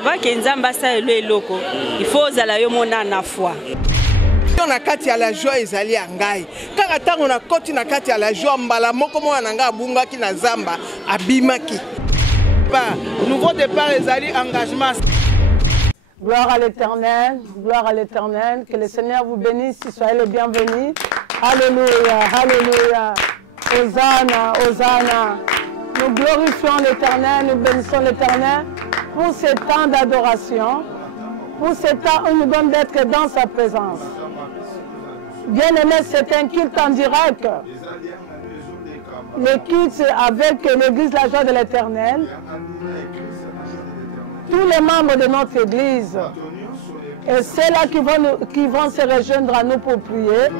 avant que nzamba sa eloko il faut zala yo mona na foi. Na kati ya la joie ezali ya ngai kaka tango na koti na kati ya la joie mbala moko mwana na ngai abungaki na zamba abimaki ba nouveau départ ezali engagement. Gloire à l'Éternel, que le Seigneur vous bénisse, soyez les bienvenus. Alléluia, alléluia. Hosanna, Hosanna. Nous glorifions l'Éternel, nous bénissons l'Éternel pour ce temps d'adoration, pour ce temps où nous devons d'être dans sa présence. Bien-aimé, c'est un culte en direct. Le culte avec l'Église La Joie de l'Éternel. Tous les membres de notre Église et ceux-là qui vont se rejoindre à nous pour prier.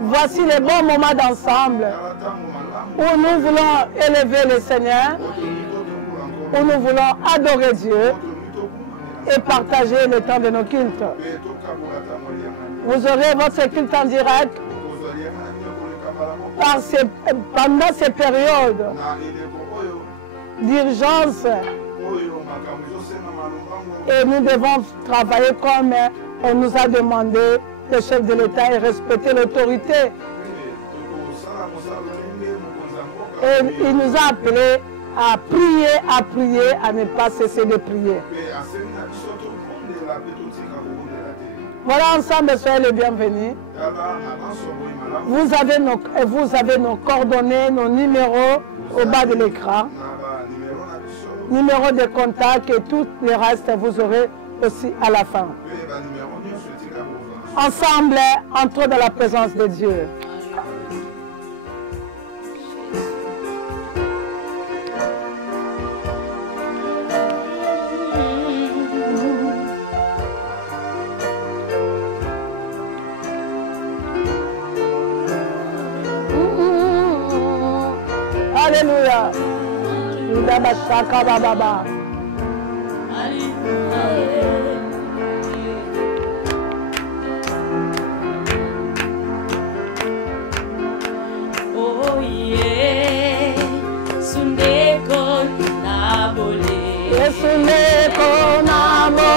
Voici les bons moments d'ensemble où nous voulons élever le Seigneur, où nous voulons adorer Dieu et partager le temps de nos cultes. Vous aurez votre culte en direct pendant ces périodes d'urgence. Et nous devons travailler comme on nous a demandé, le chef de l'État, et respecter l'autorité. Et il nous a appelés à prier, à ne pas cesser de prier. Voilà, ensemble, soyez les bienvenus. Vous avez nos coordonnées, nos numéros au bas de l'écran. Numéro de contact et tout le reste, vous aurez aussi à la fin. Ensemble, entrons dans la présence de Dieu. Alléluia. Oh yeah, Sundeko Nabole. Sundeko Nabole.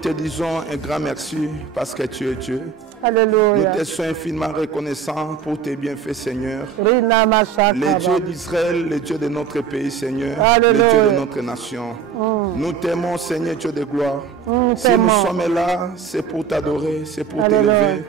Te disons un grand merci parce que tu es Dieu. Alléluia. Nous te sommes infiniment reconnaissants pour tes bienfaits, Seigneur. Le Dieu d'Israël, le Dieu de notre pays, Seigneur. Alléluia. Le Dieu de notre nation. Nous t'aimons, Seigneur, Dieu de gloire. Si nous sommes là, c'est pour t'adorer, c'est pour t'élever,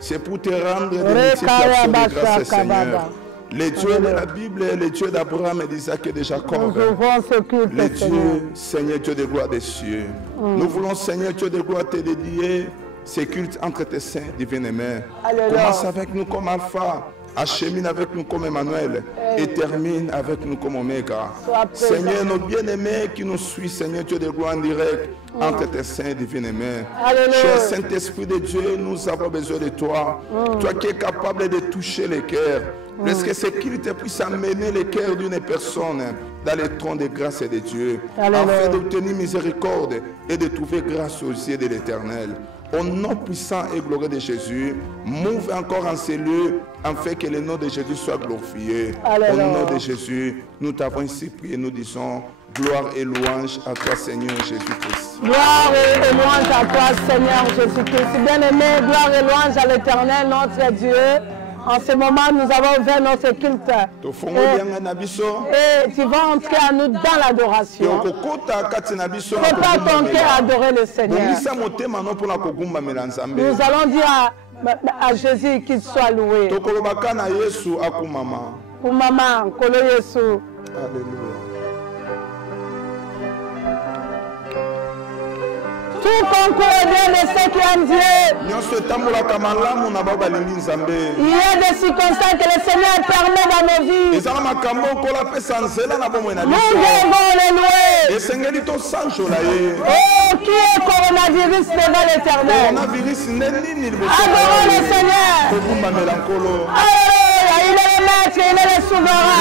c'est pour te rendre des multiplications de grâce, Seigneur. Le Dieu de la Bible, le Dieu d'Abraham et d'Isaac et de Jacob. Le Dieu, Seigneur Dieu de gloire des cieux. Nous voulons, Seigneur Dieu de gloire, te dédier ces cultes entre tes saints, divin aimé. Alléluia. Commence avec nous comme Alpha, achemine avec nous comme Emmanuel et termine avec nous comme Oméga. Seigneur, nos bien-aimés qui nous suivent, Seigneur, Dieu de gloire en direct, entre tes saints, divin aimé. Cher Saint-Esprit de Dieu, nous avons besoin de toi. Toi qui es capable de toucher les cœurs. Laisse ces cultes puissent amener le cœur d'une personne dans le trône de grâce et de Dieu, afin d'obtenir miséricorde et de trouver grâce aux yeux de l'Éternel. Au nom puissant et glorieux de Jésus, mouve encore en ces lieux, afin que le nom de Jésus soit glorifié. Au nom de Jésus, nous t'avons ainsi prié, nous disons gloire et louange à toi, Seigneur Jésus-Christ. Gloire et louange à toi, Seigneur Jésus-Christ. Bien-aimé, gloire et louange à l'Éternel, notre Dieu. En ce moment, nous avons ouvert notre culte. Et tu vas entrer à nous dans l'adoration. Prépare ton cœur à adorer le Seigneur. Nous allons dire à Jésus qu'il soit loué. Pour maman, Kolo Yesu. Alléluia. Tout concourt au bien de ceux qui aiment Dieu. Il y a des circonstances que le Seigneur permet dans nos vies. Nous devons le louer. Oh, qui est coronavirus devant l'Éternel? Adorons le Seigneur. Alléluia, il est le maître, il est le souverain.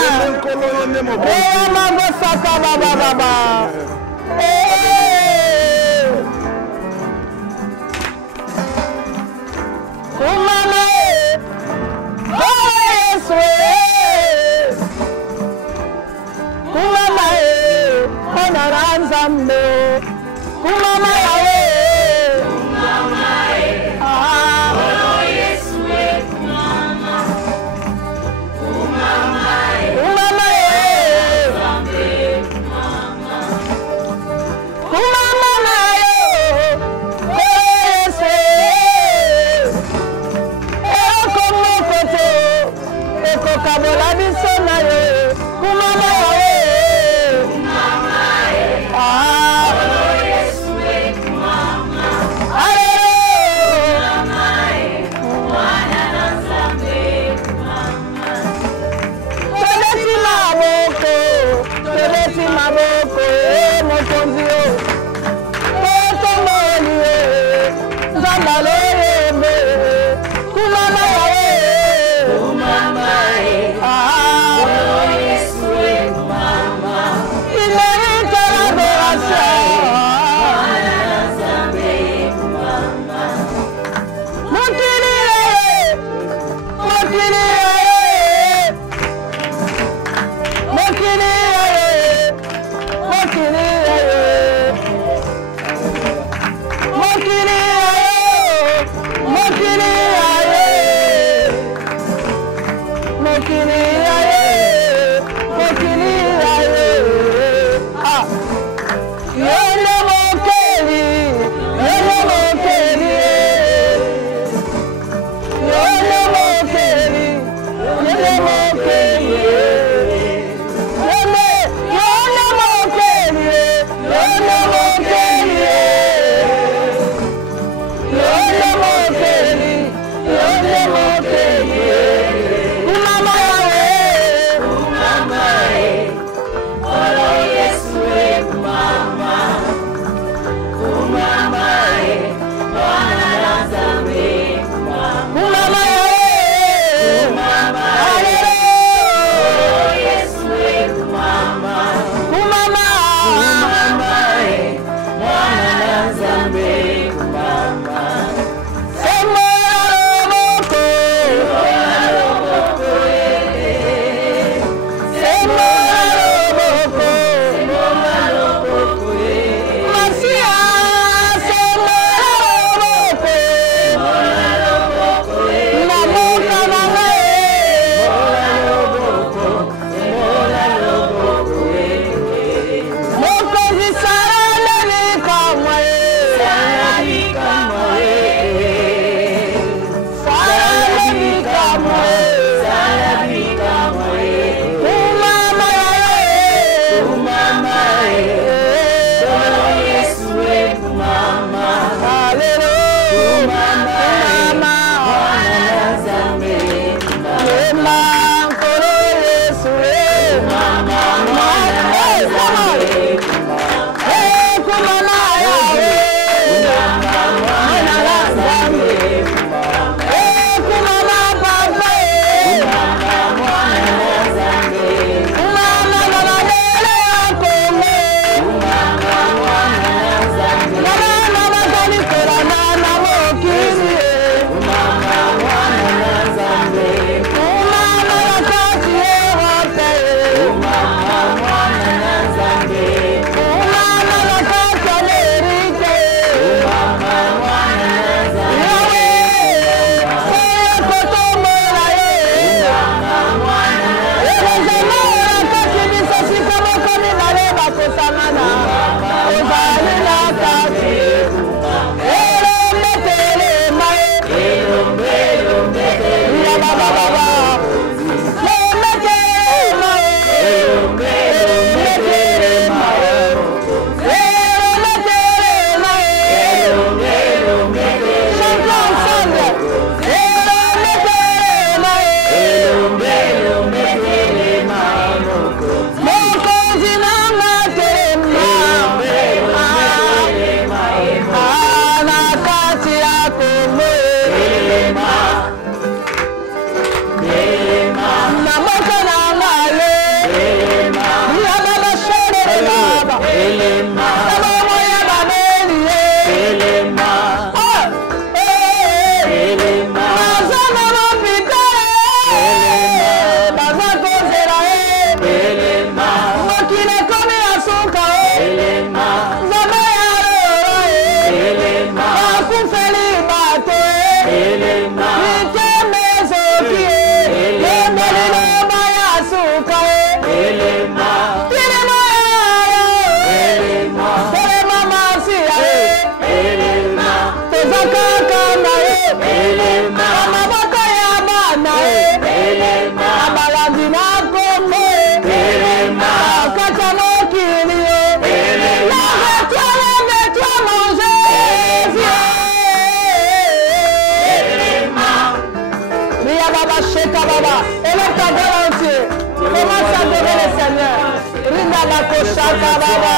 Koshaka Baba.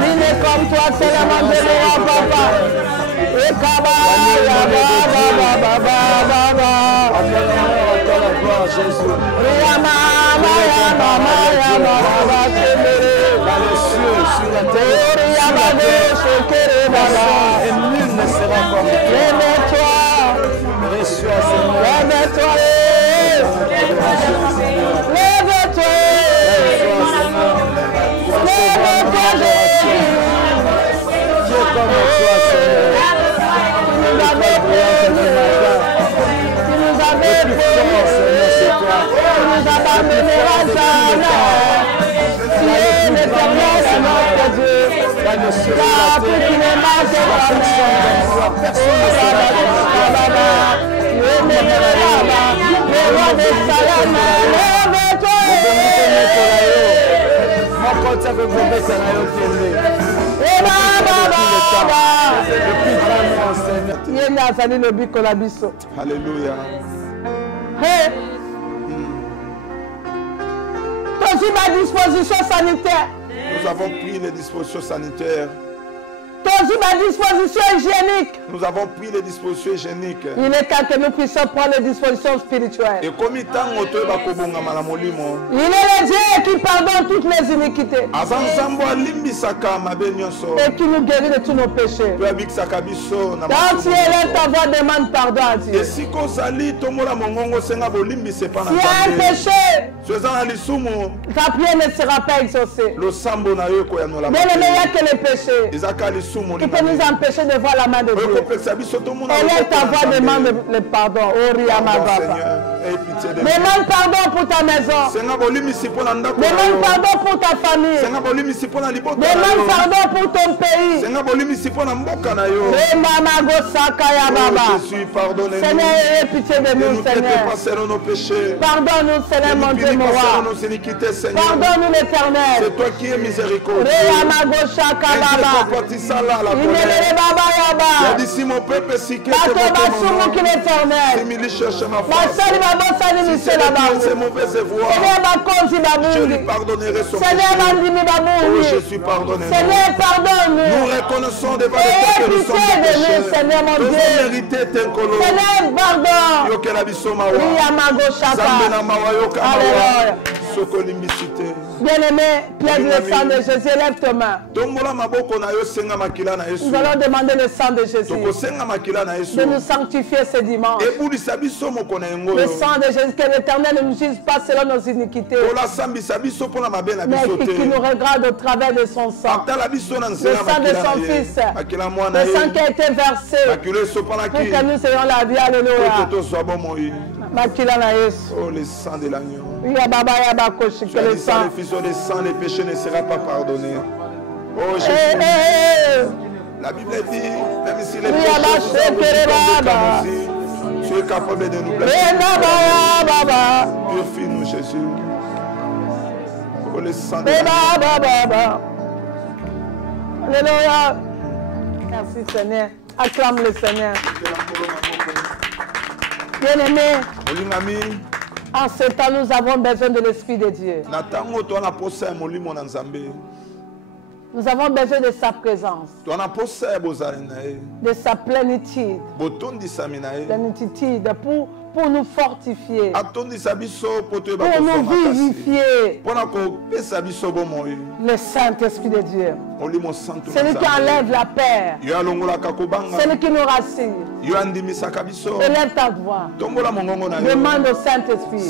Nul n'est comme toi, Seigneur mon Dieu, Papa. Et Kaba, Baba. Et nul ne sera comme toi. Reçois, Seigneur. Lève-toi. Lève-toi. Lève-toi, Jésus. Dieu comme toi, Seigneur. Tu nous avais promis. Tu nous avais promis. Tu nous abandonneras jamais. Tu es l'éternel, notre Dieu. Car plus tu ne marches pas. Personne ne sera comme le roi de Salem, lève-toi. Alléluia. Aussi ma disposition sanitaire. Nous avons pris les dispositions sanitaires. Aussi ma disposition hygiénique. Nous avons pris les dispositions hygiéniques. Il est temps que nous puissions prendre les dispositions spirituelles. Et comme il est le Dieu qui pardonne toutes les iniquités. Et qui nous guérit de tous nos péchés. Quand tu élèves ta voix, demande pardon à Dieu. Si tu as un péché, ta prière ne sera pas exaucée. Mais le meilleur que le péché qui peut nous empêcher de voir la main de Dieu. Élève ta voix, demande le pardon. Demande pardon pour ta maison. Demande pardon pour ta famille. Demande pardon pour ton pays. Seigneur, aie pitié de nous, Seigneur. Pardonne-nous, Seigneur, mon Dieu, mon roi. Pardonne-nous, l'Éternel. C'est toi qui es miséricordieux. Il a dit si mon peuple si que c'est mauvaise voie, je lui pardonnerai son péché. Oh Jésus, pardonne-nous. Nous reconnaissons devant le Père que nous sommes des pécheurs. Nous avons mérité tes colos. Yokela bisoma wa. Zambe na mawa yoka mawa. Sokolimbisite. Bien-aimé, plaide le sang de Jésus, lève ta main. Nous allons demander le sang de Jésus de nous sanctifier ce dimanche. Le sang de Jésus, que l'Éternel ne nous juge pas selon nos iniquités, mais qui nous regarde au travers de son sang. Le sang de son Fils, le sang qui a été versé pour que nous ayons la vie. Alléluia. Oh, le sang de l'agneau. Que le sang, le fils de sang, les péchés ne sera pas pardonné. Oh Jésus. La Bible dit, même si les péchés tu es capable de nous blesser. Purifie-nous, Jésus. Oh, le sang de l'agneau. Alléluia. Merci Seigneur. Acclame le Seigneur. Bien-aimé, en ce temps, nous avons besoin de l'Esprit de Dieu. Nous avons besoin de sa présence, de sa plénitude, pour nous fortifier, pour nous vivifier. Le Saint-Esprit de Dieu, celui qui enlève la peur, celui qui nous rassure. Élève ta voix, demande au Saint-Esprit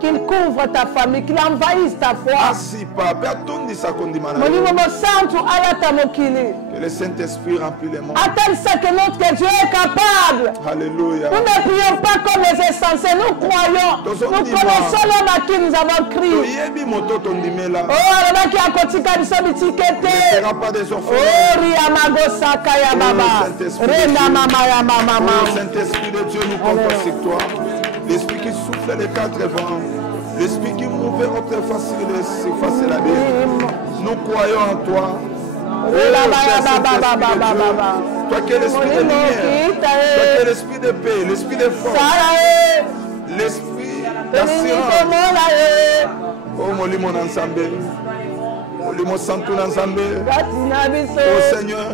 qu'il couvre ta famille, qu'il envahisse ta foi. Que le Saint-Esprit remplit les mondes. Attends ça que notre Dieu est capable. Alléluia. Nous ne prions pas comme les insensés, nous croyons. Nous connaissons l'homme à qui nous avons crié. Oh, l'homme qui a continué à nous étiqueter. Il ne fera pas des orphelins. Oh, Saint-Esprit de Dieu, nous comptons sur toi. L'Esprit qui souffle les quatre vents. L'Esprit qui m'ouvre notre face la vie. Nous croyons en toi. Oh, toi qui es l'esprit de lumière, toi qui es l'esprit de paix, l'esprit de force, l'esprit d'assurance, Oh molimo na nzambe. Molimo santu na nzambe. Oh Seigneur.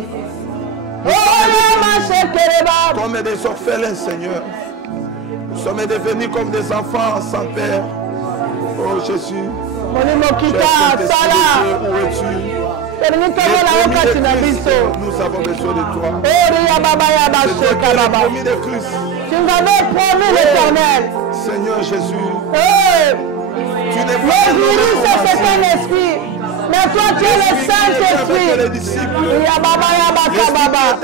Comme des orphelins, Seigneur. Nous sommes devenus comme des enfants sans père. Oh Jésus. Où es-tu? Nous avons besoin de toi. C'est toi qui as promis de Christ. Tu nous avais promis l'éternel. Seigneur Jésus. Tu n'es pas l'église, c'est un esprit. Mais toi, tu es le Saint-Esprit. Avec les disciples.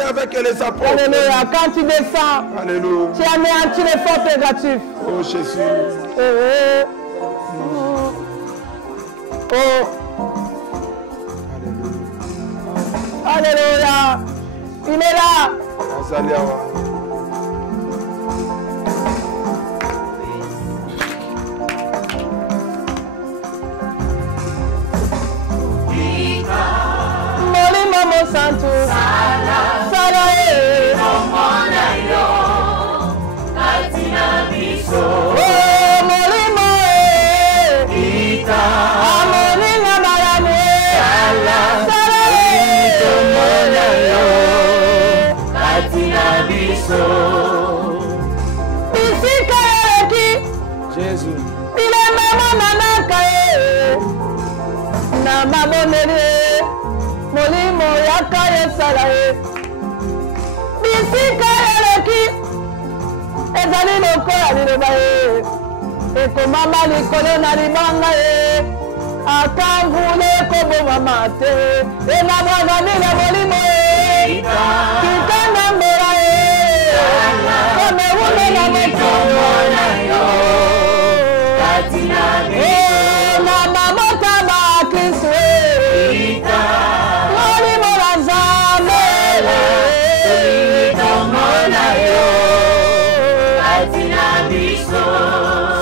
Avec les apôtres. Alléluia. Quand tu descends, Alléluia. Tu anéantis les forces négatives. Oh Jésus. Alléluia. Il est là. Molimo santo. Sala Omona yo. Katina biso. Molimo Ita. Amoninga marane. Sala Omona yo. Katina biso. Bisika ki. Jésus. Il est maman nanaka. Na mabonere. Molimo yaka yesala. Bisika eleki. Ezali lokola liloba ye. Ekomama likolo na libanga ye. Akangule koboma mate. Enabwaganile molimo ye. Kitanda mbela ye. Komewume na motomo na yo. Na mamota ba Kristo ye. Molimo la Nzambe.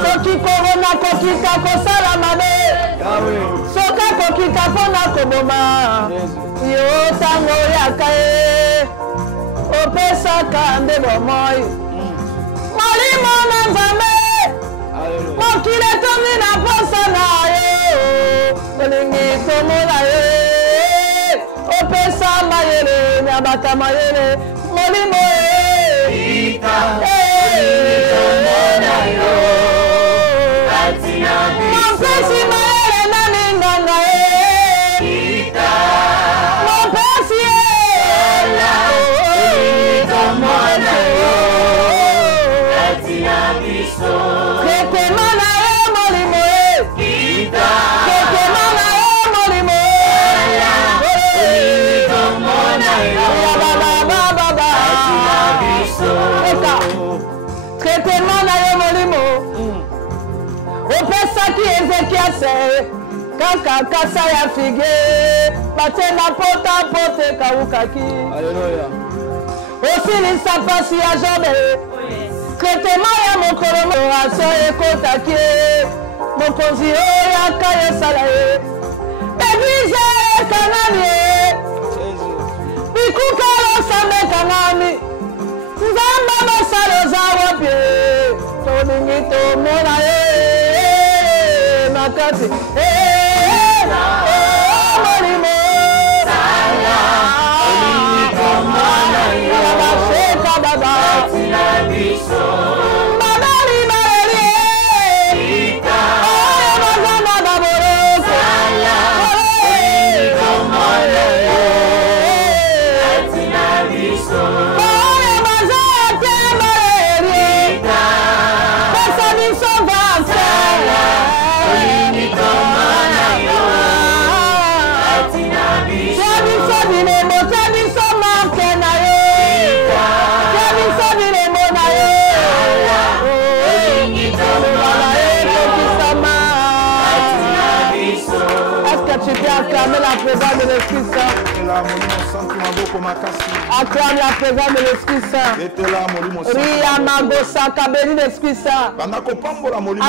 Soki korona kokika kosala mabe. Soka kokika mpona koboma. Yo tango yaka ye. Opesaka nde bomoi. Molimo na Nzambe. Mokili etondi na posa na yo. Olingi tomona ye. Opesa mayele na bata mayele. Molimo ye. Mopesi mayele na minganga ye. Mopesi ye. Kekema na ye molimo ye. Kekema na ye molimo ye. Traitement na ye molimo. Opesaki Ezekiase. Kaka kasa ya fige. Batena pota pote kaukaki. Alléluia. Osilisa pasi ya Jobe. Traitement ya mokolo aso ekotaki. Mokonzi oyo aka yosala ye. Église kanani ye. Bikuka losambe kanani. Nzamba basalo za wapi. Toningi tomona ye. Makati. Molimo. Basheka baba. Madali mareli. Mazana baboroko. Acclame la présence de l'Esprit Saint. Acclame la présence de l'Esprit Saint. Ria Magosaka, bénis l'Esprit Saint.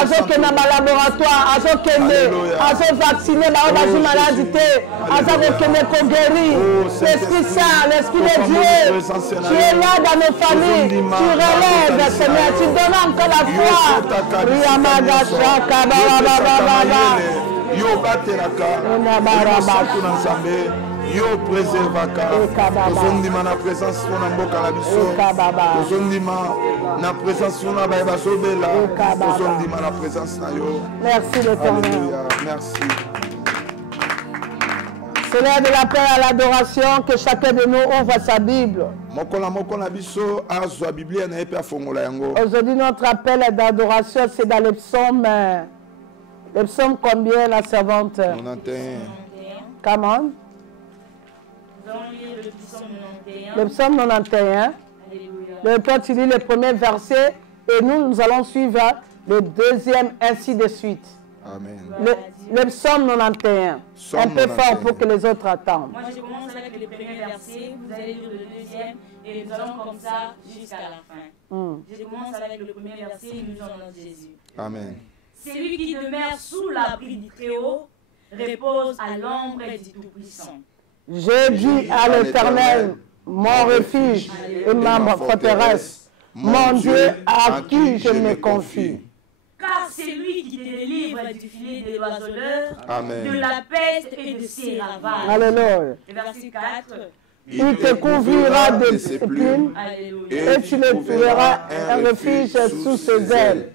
Azokena ma laboratoire, azokene, azovacciné, bazou maladie, azokene ko guéri. L'Esprit Saint, l'Esprit de Dieu, tu es là dans nos familles, tu relèves, Seigneur, tu donnes encore la foi. Ria Magosaka, baba. yo batelaka mosantu na nzambe yo préservaka tozondima na présence mpona mboka na biso tozondima na présence mpona baye bazobela tozondima na présence na yo. Merci l'Éternel. Merci. C'est l'heure de la paix à l'adoration, que chacun de nous ouvre sa Bible. Aujourd'hui, notre appel d'adoration, c'est dans le psaume. Le psaume combien, la servante? 91. Comment? Le psaume 91. Le temps, tu lis le premier verset et nous allons suivre le deuxième, ainsi de suite. Amen. Le psaume 91. Un peu fort pour que les autres attendent. Moi, je commence avec le premier verset, vous allez lire le deuxième, et nous allons comme ça jusqu'à la fin. Je commence avec le premier verset, nous en nom de Jésus. Amen. Celui qui demeure sous l'abri du Très-Haut repose à l'ombre du Tout-Puissant. J'ai dit à l'Éternel, mon refuge et ma forteresse, mon Dieu à qui je me confie. Car c'est lui qui te délivre du filet de l'oiseleur, de la peste et de ses ravages. Alléluia. Verset 4. Il te couvrira de ses plumes et tu le trouveras un refuge sous ses ailes.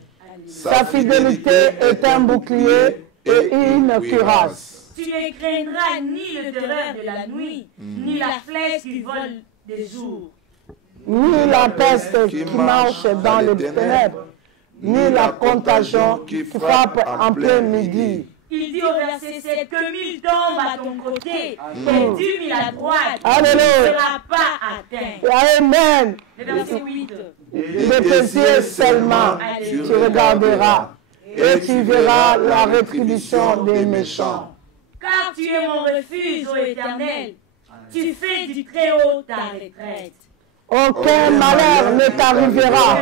Sa fidélité est un bouclier et une cuirasse. Tu ne craindras ni le terreur de la nuit, ni la flèche qui vole des jours, ni la peste qui marche dans les ténèbres, ni la contagion qui frappe en plein midi. Il dit au verset 7 que 1000 tombent à ton côté et 10 000 à droite. Alléluia. Tu ne seras pas atteint. Amen. Le verset 8. De tes yeux seulement tu regarderas et tu verras la rétribution des méchants. Car tu es mon refuge, ô Éternel. Tu fais du Très-Haut ta retraite. Aucun malheur ne t'arrivera.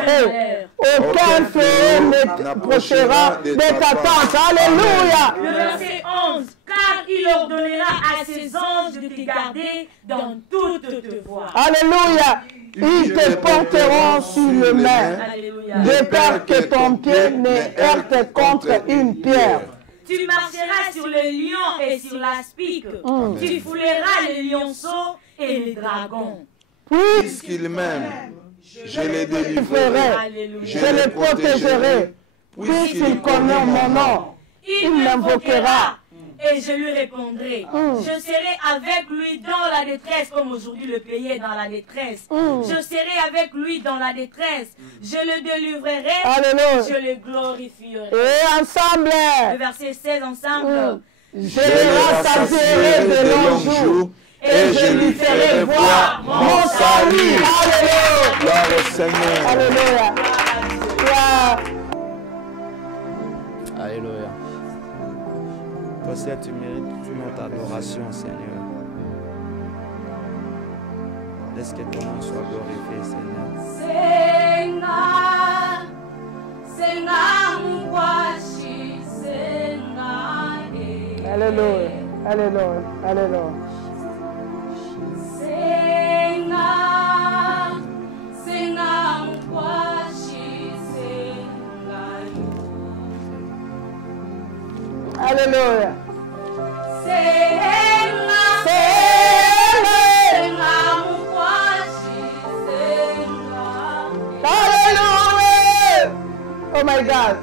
Aucun fléau ne t'approchera de ta tente. Alléluia. Le verset 11. Car il ordonnera à ses anges de te garder dans toutes tes voies. Alléluia. Ils te porteront sur le main, de peur que ton pied ne heurte contre une pierre. Tu marcheras sur le lion et sur l'aspic. Tu fouleras les lionceaux et les dragons. Puisqu'il m'aime, je les délivrerai, je les protégerai. Puisqu'il connaît mon nom, il m'invoquera et je lui répondrai. Je serai avec lui dans la détresse, comme aujourd'hui le pays est dans la détresse. Je serai avec lui dans la détresse. Je le délivrerai. Alléluia. Je le glorifierai. Et ensemble, le verset 16 ensemble. Je le rassasierai de longs jours et je lui ferai voir mon salut. Alléluia. Gloire au Seigneur. Alléluia. Alléluia. Toi seul, tu mérites toute notre adoration, Seigneur. Laisse que ton nom soit glorifié, Seigneur. Alléluia. Alléluia. Alléluia. Alléluia. Alléluia. Oh my God.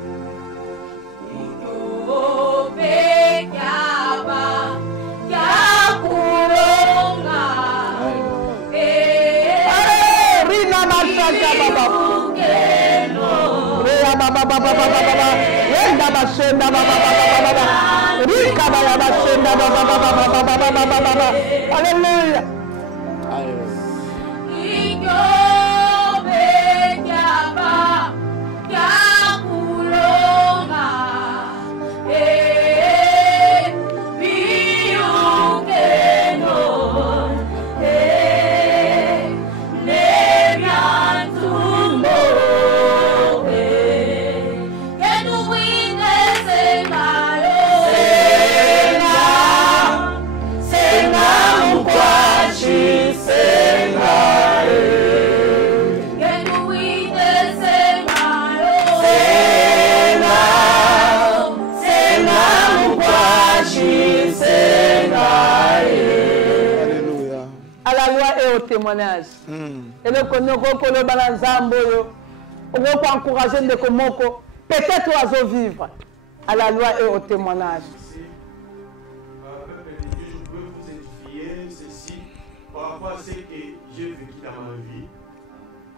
Alléluia. témoignage. Et le Konoko Kolo Balanzambo, on va encourager de Komoko. Peut-être oiseau vivre à la loi et au témoignage. Je peux vous édifier ceci par rapport à ce que j'ai vécu dans ma vie.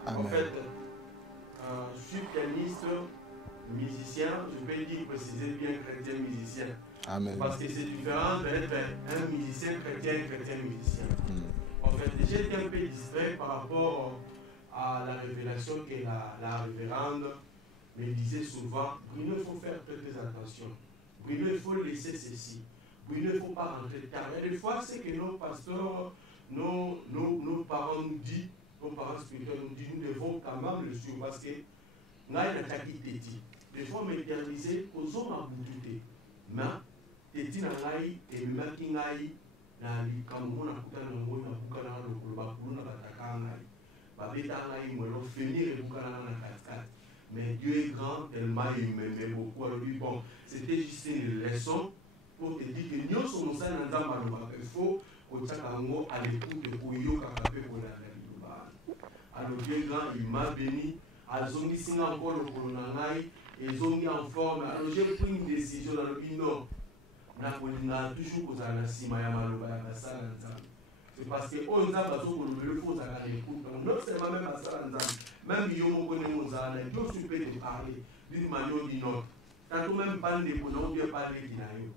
Amen. En fait, je suis pianiste, musicien, je vais dire préciser bien chrétien musicien. Amen. Parce que c'est différent d'être un musicien chrétien musicien. En fait, j'ai été un peu distrait par rapport à la révélation que la révérende me disait souvent. Bruno, il faut faire très attention. Bruno, il faut laisser ceci. Bruno, il ne faut pas rentrer tard. Et des fois, c'est que nos pasteurs, nos parents nous disent, nos parents spirituels nous disent, nous devons quand même le suivre parce que nous avons été des fois, m'éterniser aux hommes à bouter. Mais, Teti na ngai, et maki ngai, na likambo na kuta na ngo na buka na lokolo bakulu na bataka ngai. Babeta ngai mwelo finir et buka na cascade. Mais Dieu est grand, tellement il m'aimait beaucoup. Alors lui, bon, c'était juste une leçon pour te dire que nous sommes dans un endroit il faut au Tchakango à l'écoute de Kouyo Kakapé pour la réalité. Alors Dieu est grand, il m'a béni. Azongi singa encore le colonel et zongi en forme. Alors j'ai pris une décision dans le bino. Na toujours aux anasima ya maloba ya basala nzambe. C'est parce que on a pas trop le faut à l'écoute. Non seulement même basala nzambe. Même yo mo connaît mon zana, Dieu peut te parler d'une manière d'une autre. Tantôt même pas de pour non bien parler d'inayo.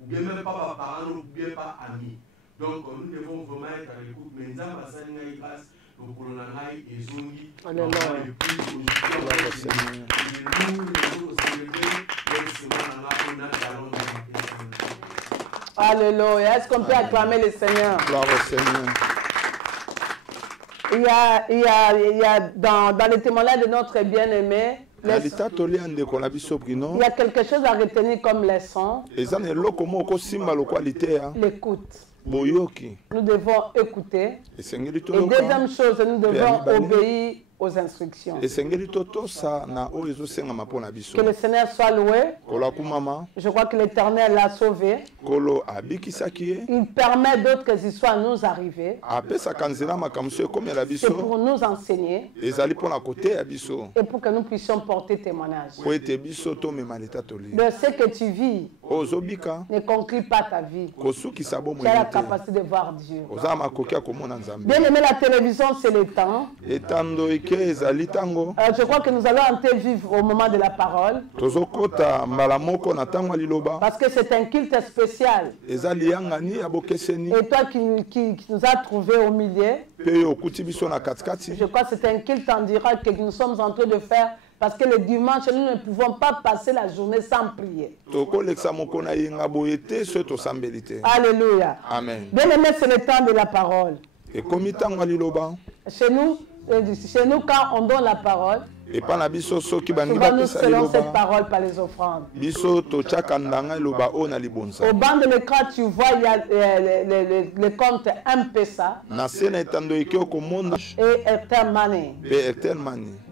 Ou bien même pas parents ou bien pas amis. Donc nous devons vraiment être à l'écoute. Mais nzambe basala ngai grâce au colonel et zongi. Alléluia. Le plus aujourd'hui. Alléluia. Est-ce qu'on peut acclamer le Seigneur? Gloire au Seigneur. Il y a dans le témoignage de notre bien-aimé, il y a quelque chose à retenir comme leçon. L'écoute. Nous devons écouter. Et deuxième chose, nous devons obéir aux instructions. Que le Seigneur soit loué. Je crois que l'Éternel l'a sauvé. Il permet d'autres histoires à nous arriver. C'est pour nous enseigner. Et pour que nous puissions porter témoignage. De ce que tu vis ne conclut pas ta vie. Tu as la capacité de voir Dieu. Bien aimé, la télévision, c'est le temps. Je crois que nous allons en vivre au moment de la parole. Parce que c'est un culte spécial. Et toi qui nous as trouvés au milieu, je crois que c'est un culte en direct que nous sommes en train de faire. Parce que le dimanche, nous ne pouvons pas passer la journée sans prier. Alléluia. Amen. Bien aimé, c'est le temps de la parole. Chez nous, quand on donne la parole, souvent nous selon cette parole par les offrandes. Au bas de l'écran, tu vois, il y a le compte M-Pesa et Airtel Money.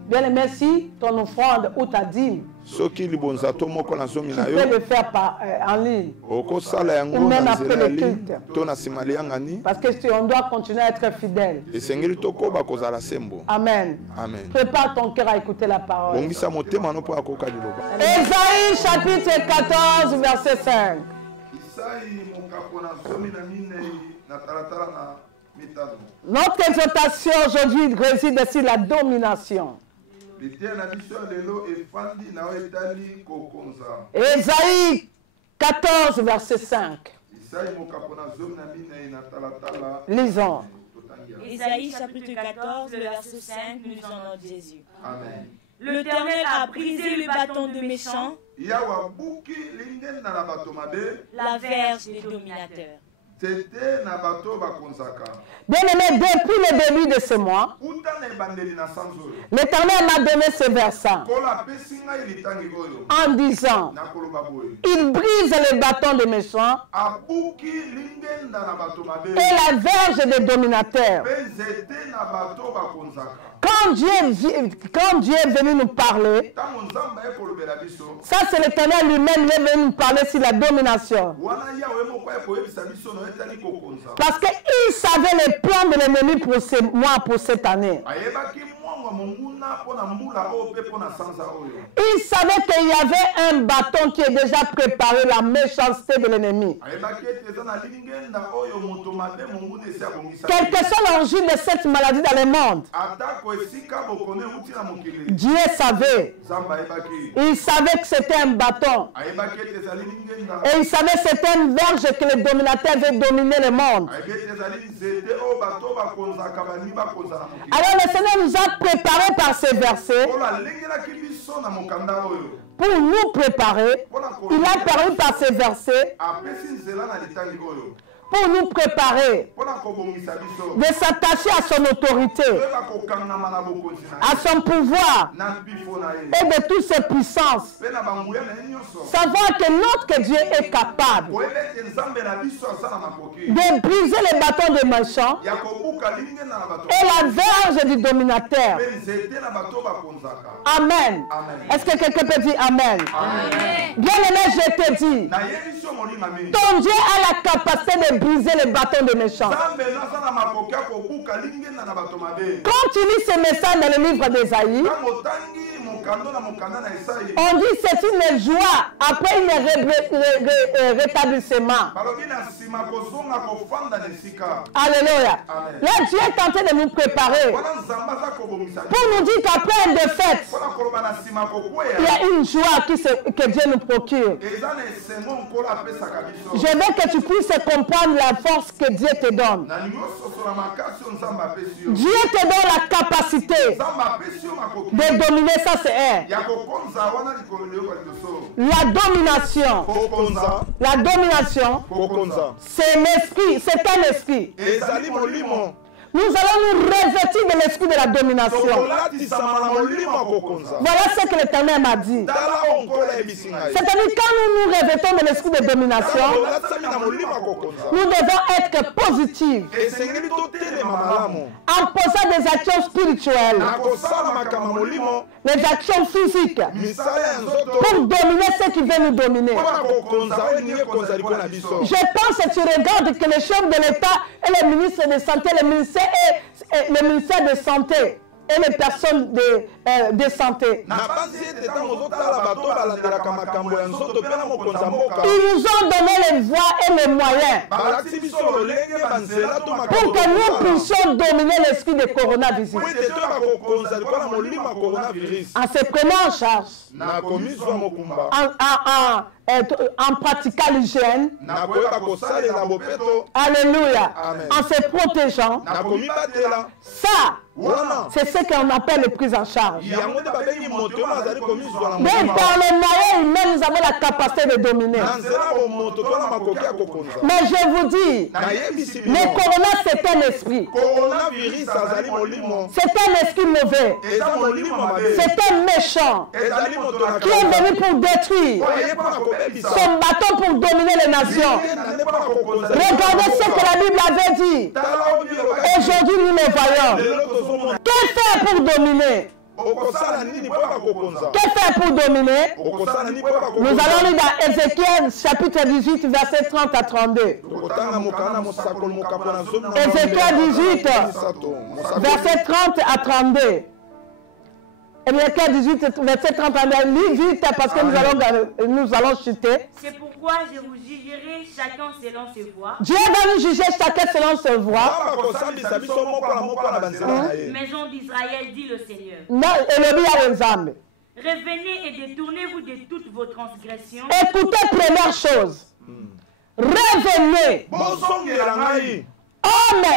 Bien aimé, si ton offrande ou ta dîme, tu peux le faire en ligne ou même après le culte. Parce qu'on doit continuer à être fidèle. Amen. Prépare ton cœur à écouter la parole. Ésaïe chapitre 14 verset 5. Notre exhortation aujourd'hui réside sur la domination. Ésaïe 14 verset 5. Lisons. Ésaïe chapitre 14 verset 5, nous lisons au nom de Jésus. Amen. L'Éternel a brisé le bâton de méchants, la verge des dominateurs. Bien aimé, depuis le début de ce mois, l'Éternel m'a donné ce verset en disant, il brise les bâtons des méchants et la verge des dominateurs. Quand Dieu est venu nous parler, ça c'est l'Éternel lui-même, il est venu nous parler sur la domination. Parce qu'il savait les plans de l'ennemi pour ce mois, pour cette année. Il savait qu'il y avait un bâton qui est déjà préparé, la méchanceté de l'ennemi. Quel que soit l'origine de cette maladie dans le monde, Dieu savait. Il savait que c'était un bâton. Et il savait que c'était une verge que le dominateur veut dominer le monde. Alors le Seigneur nous a préparés par ces versets pour nous préparer. Il a parlé par ces versets pour nous préparer de s'attacher à son autorité, à son pouvoir et de toutes ses puissances. Savoir que notre Dieu est capable de briser les bâtons des méchants et la verge du dominateur. Amen. Est-ce que quelqu'un peut dire Amen? Bien-aimé, je te dis, ton Dieu a la capacité de briser les bâtons des méchants. Quand tu lis ce message dans le livre d'Ésaïe, on dit c'est une joie après un rétablissement. Alléluia. Là, Dieu est en train de nous préparer pour nous dire qu'après une défaite, il y a une joie que Dieu nous procure. Je veux que tu puisses comprendre la force que Dieu te donne. Dieu te donne la capacité de dominer, ça c'est un. La domination, c'est un esprit, c'est un esprit. Nous allons nous revêtir de l'esprit de la domination. Voilà ce que l'Éternel m'a dit. C'est-à-dire quand nous nous revêtons de l'esprit de domination, nous devons être positifs en posant des actions spirituelles, les actions physiques, pour dominer ceux qui veulent nous dominer. Je pense que tu regardes que le chef de l'État et le ministre de Santé, le ministère de Santé et les personnes de santé. Ils nous ont donné les voies et les moyens pour que nous puissions dominer l'esprit de coronavirus. En se prenant en charge, en pratiquant l'hygiène, alléluia, en se protégeant, ça, c'est ce qu'on appelle les prises en charge. Mais par les moyens humains, nous avons la capacité de dominer. Mais je vous dis, le corona, c'est un esprit. C'est un esprit mauvais. C'est un méchant qui est venu pour détruire son bâton pour dominer les nations. Regardez ce que la Bible avait dit. Aujourd'hui, nous le voyons. Que faire pour dominer? Que faire pour dominer? Nous allons lire dans Ézéchiel chapitre 18, verset 30 à 32. Ézéchiel 18, verset 30 à 32. Ézéchiel 18, verset 30 à 32. Lis vite parce que nous allons chuter. C'est pourquoi je vous jugerai chacun selon ses voies. Dieu va nous juger chacun selon ses voies. Maison d'Israël, dit le Seigneur. Revenez et détournez-vous de toutes vos transgressions. Écoutez, première chose. Revenez. Hommes,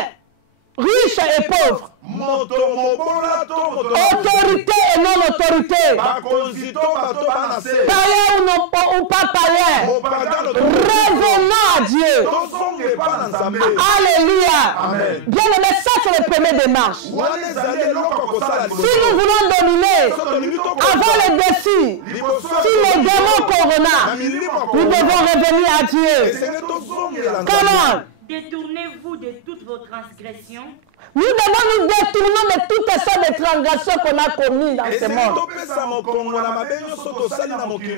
riches et pauvres. Autorité et non autorité. Païen ou pas païen. Revenons à Dieu. Alléluia. Bien aimé, ça c'est le premier démarche. Si nous voulons dominer avant le défi, si les démons corona, nous devons revenir à Dieu. Comment? Détournez-vous de toutes vos transgressions. Nous devons nous détourner de toutes sortes de transgressions qu'on a commises dans ce monde.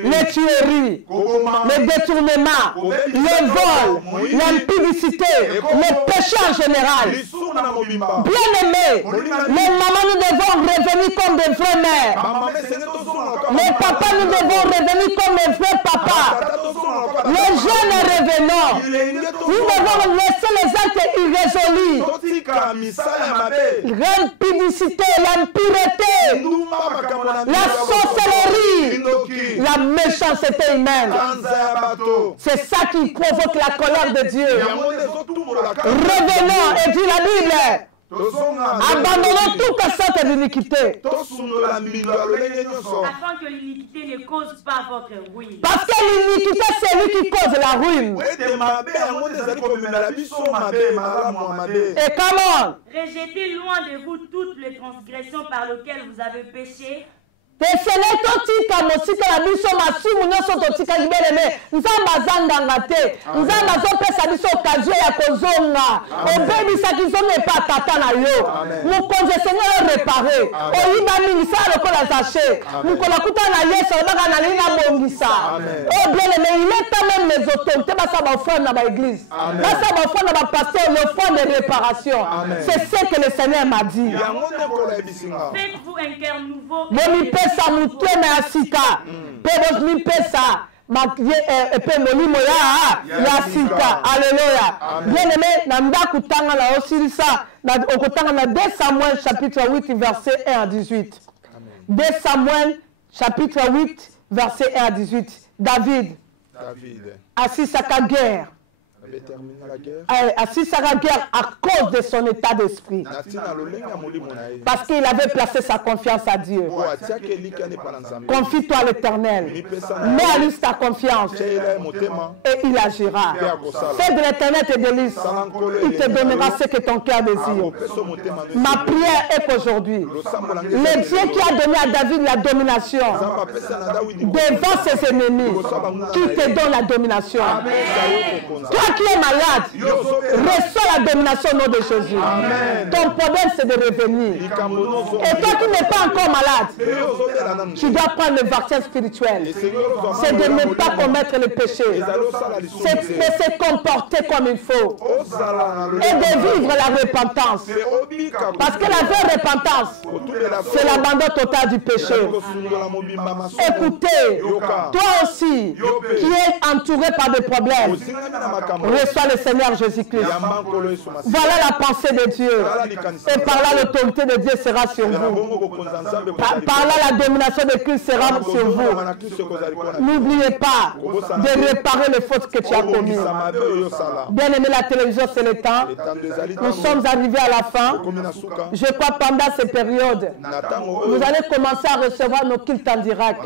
Les tueries, les détournements, les vols, l'impudicité, les péchés en général. Bien aimés, les mamans, nous devons revenir comme des vraies mères. Les papas, nous devons revenir comme des vrais papas. Les jeunes revenants. Nous devons laisser les actes irrésolus. L'impudicité, l'impureté, la sorcellerie, la méchanceté humaine. C'est ça qui provoque la colère de Dieu. Revenons et dit la Bible. Abandonnons toute sorte d'iniquité. Afin que l'iniquité ne cause pas votre ruine. Parce que l'iniquité, c'est lui qui cause la ruine. Et comment? Rejetez loin de vous toutes les transgressions par lesquelles vous avez péché. Tesele totika mosika na biso masumu nyonso totika libeleme nzambe azanganga te nzambe azopesa biso occasion ya kozonga obebisaki zonga epa tata na yo mokonzi esengi orepare oyiba mingi sala lokola zache mokolo akuta na yesu alobaka nalingi nabongisa o bieleme il est quand même les autorités basa baofrande na baeglise basa baofrande na bapaster le fond de réparation. C'est ce que le Seigneur m'a dit. Faites-vous un cœur nouveau. Sa mutema ya sika pe bosmi pesa pe molimo ya sika. Alléluia. Bien aimé, na ndaku tanga na osirisa na okotanga na 2 Samuel chapitre 8 verset 1 à 18. 2 Samuel chapitre 8 verset 1 à 18. David assiste à la guerre. Assiste à la guerre à cause de son état d'esprit. Parce qu'il avait placé sa confiance à Dieu. Confie-toi à l'Éternel. Mets à lui ta confiance. Et il agira. Fais de l'Éternel tes délices. Il te donnera ce que ton cœur désire. Ma prière est qu'aujourd'hui, le Dieu qui a donné à David la domination devant ses ennemis, qui te donne la domination. Toi qui es malade, reçois la domination au nom de Jésus. Amen. Ton problème c'est de revenir. Et toi qui n'es pas encore malade, tu dois prendre le vaccin spirituel. C'est de ne pas commettre le péché. C'est de se comporter comme il faut. Et de vivre la repentance. Parce que la vraie repentance, c'est l'abandon total du péché. Écoutez, toi aussi, qui es entouré par des problèmes, reçois le Seigneur Jésus-Christ. Voilà la pensée de Dieu. Et par là, l'autorité de Dieu sera sur vous. Par là, la domination de Christ sera sur vous. N'oubliez pas de réparer les fautes que tu as commises. Bien aimé, la télévision, c'est le temps. Nous sommes arrivés à la fin. Je crois pendant ces périodes, vous allez commencer à recevoir nos cultes en direct.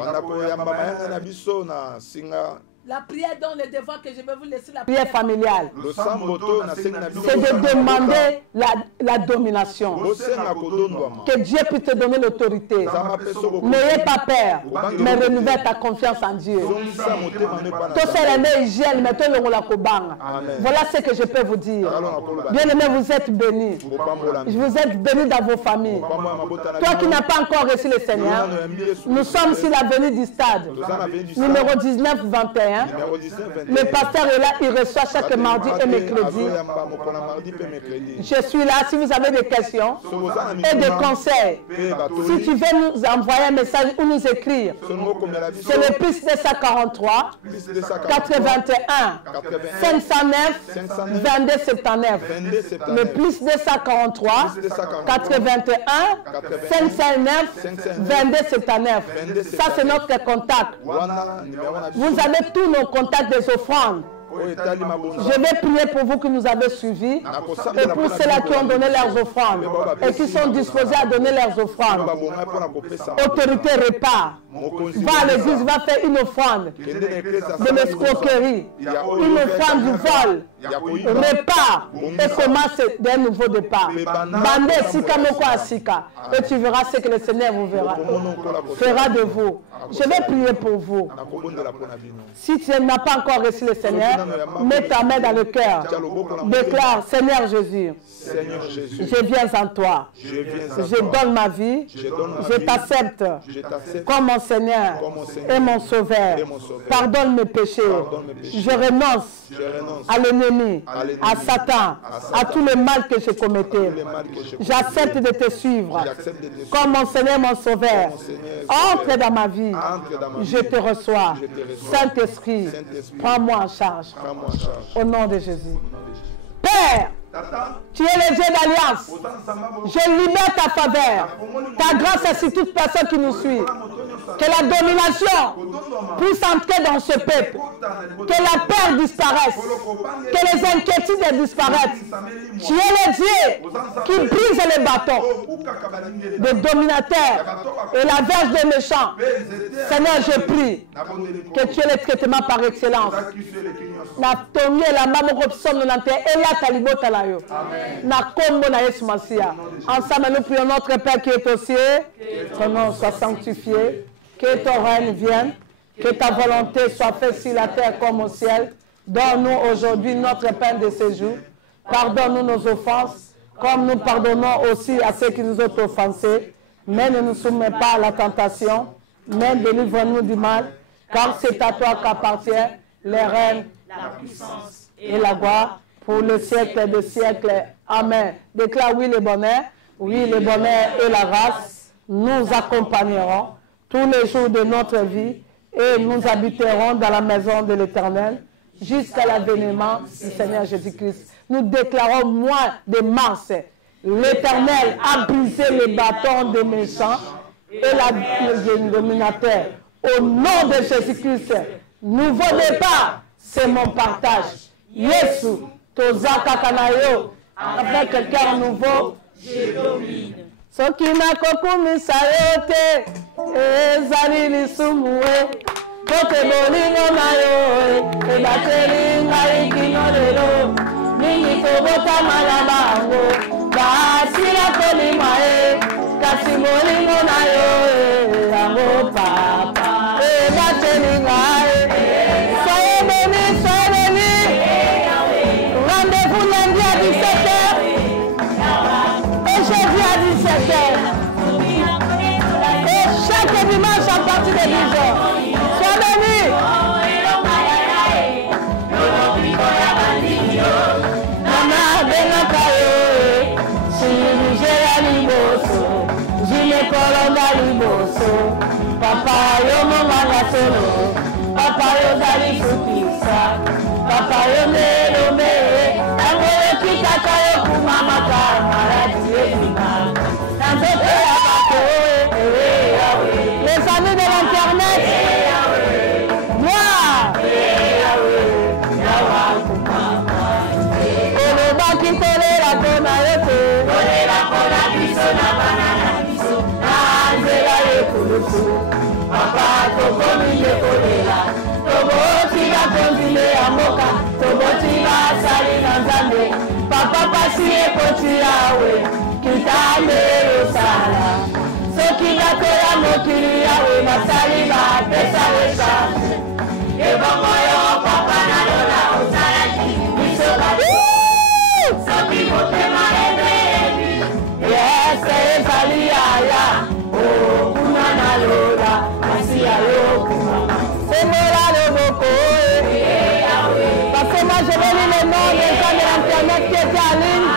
La prière dans le devoir que je vais vous laisser la prière familiale. C'est de demander la domination. Que Dieu puisse te donner l'autorité. N'ayez pas peur, mais renouvelle ta confiance en Dieu. Voilà ce que je peux vous dire. Bien aimé, vous êtes bénis. Vous êtes bénis dans vos familles. Toi qui n'as pas encore reçu le Seigneur, nous sommes sur l'avenue du stade, numéro 19-21. Le pasteur est là, il reçoit chaque mardi et mercredi. Je suis là, si vous avez des questions et des conseils, si tu veux nous envoyer un message ou nous écrire, c'est le plus 243 81 509 22 79. Le plus 243 81 509 22 79. Ça, c'est notre contact. Vous avez tous nos contacts des offrandes. Je vais prier pour vous qui nous avez suivis et pour ceux-là qui ont donné leurs offrandes et qui sont disposés à donner leurs offrandes. Autorité répare. Va à l'église, va faire une offrande de l'escroquerie, une offrande du vol. Repart et commence d'un nouveau départ. Bandé sika moko asika. Et tu verras ce que le Seigneur vous fera de vous. Je vais prier pour vous. Si tu n'as pas encore reçu le Seigneur, Mets ta main dans le cœur. Déclare, Seigneur Jésus, je viens en toi. Je donne ma vie. Je t'accepte comme mon Seigneur et mon Sauveur. Pardonne mes péchés. Je renonce à l'ennemi, à Satan, à tout le mal que j'ai commetté. J'accepte de te suivre comme mon Seigneur et mon Sauveur. Entre dans ma vie. Je te reçois. Saint-Esprit, prends-moi en charge. Au nom de Jésus. Père, tu es le Dieu d'alliance. Je libère ta faveur. Ta grâce est sur toute personne qui nous suit. Que la domination puisse entrer dans ce peuple. Que la peur disparaisse. Que les inquiétudes disparaissent. Tu es le Dieu qui brise les bâtons des dominateurs et la verge des méchants. Seigneur, je prie que tu aies le traitement par excellence. Na tongi la maman kopsom nante elia talibota la yo. Na kombo na Yesu Masia. Ensemble nous prions notre Père qui est aux cieux. Ton nom soit sanctifié. Que ton règne vienne. Que ta volonté soit faite sur la terre comme au ciel. Donne-nous aujourd'hui notre pain de ce jour. Pardonne-nous nos offenses, comme nous pardonnons aussi à ceux qui nous ont offensés. Mais ne nous soumets pas à la tentation, mais délivre-nous du mal, car c'est à toi qu'appartient les règnes, la puissance et la gloire pour le siècle des siècles. Amen. Déclare oui le bonheur et la grâce nous accompagneront tous les jours de notre vie et nous habiterons dans la maison de l'Éternel jusqu'à l'avènement du Seigneur Jésus-Christ. Nous déclarons mois de mars. L'Éternel a brisé les bâtons des méchants et des dominateurs. Au nom de Jésus-Christ, nouveau départ, c'est mon partage. Yesu, Tozaka Kanayo, avec un cœur nouveau, je domine. Sokina kokumi sayote, ezali lisumue, kote bolingo nayo, ebateli ngai kino lelo, mingi tobota malabango, basila kolimae, kasi bolingo nayo, yango papa, ebateli ngai, soyez bénis, soyez bénis, rendez-vous lundi à 17h, et jeudi à 17h, et chaque dimanche à partir de 10h. Sois bénis. Mama benakayo, sinigera liboso, jinekolonda liboso, papa yo mama solo, papa yo dali sukisa, papa yo melome, angolo kitaka yo kumama kamaradi yefina, nanzote abako, les amis de l'internet, gloire, Kitolera kona yote, kolera kona biso na banana biso, na anzela yekulusu, papa tokomi yekolela, toboti bakonzile ya mboka, toboti basali na nzambe, papa pasi ekoti yawe, kitambe yosala, soki nakoya mokili yawe, basali bapesa rechange, ebongo yo papa nalola ozalaki, biso babi. Soki motema ebebi, yese ezali yaya, okuna na lola, asi ya yokuma. Semela loboko, parce que moi je vais lire le nom des gens de l'internet qui étaient en ligne.